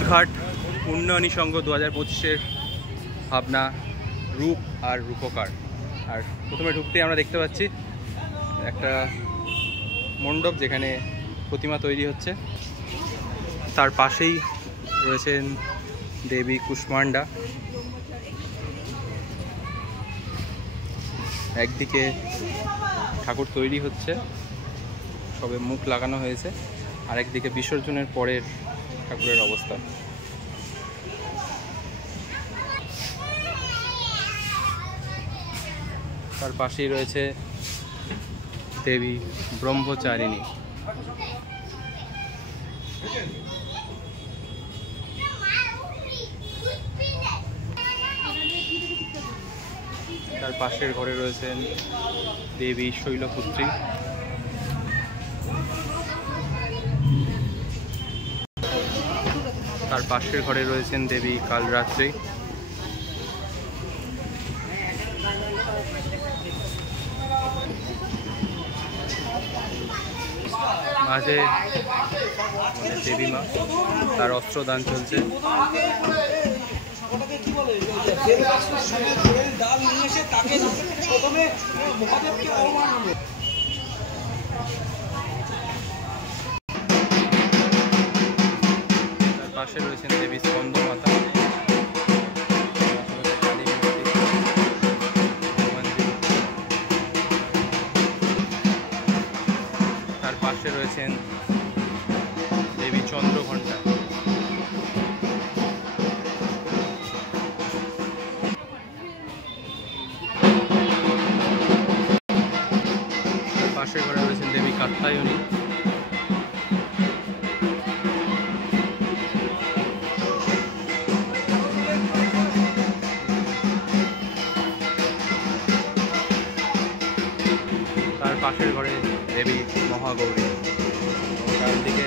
ঘাট উন্নয়নী সংঘ 2025-এর ভাবনা, রূপ আর রূপকার। আর প্রথমে ঢুকতেই আমরা দেখতে পাচ্ছি একটা মণ্ডপ যেখানে প্রতিমা তৈরি হচ্ছে। তার পাশেই রয়েছেন দেবী কুষ্মান্ডা। একদিকে ঠাকুর তৈরি হচ্ছে, সবে মুখ লাগানো হয়েছে, আর একদিকে বিসর্জনের পরের ঠাকুরের অবস্থা। তার পাশেই রয়েছে দেবী ব্রহ্মচারিণী। তার পাশের ঘরে রয়েছেন দেবী শৈলপুত্রী। তার পাশের ঘরে রয়েছেন দেবী কালরাত্রি। মাঝে দেবী মা, তার অস্ত্রদান চলছে। তার পাশে রয়েছেন দেবী স্কন্দ মাতা। তার পাশে রয়েছেন দেবী চন্দ্রঘণ্টা। পাশের ঘরে রয়েছেন দেবী কাত্যায়নী। তার পাশের ঘরে দেবী মহাগৌরী। চারদিকে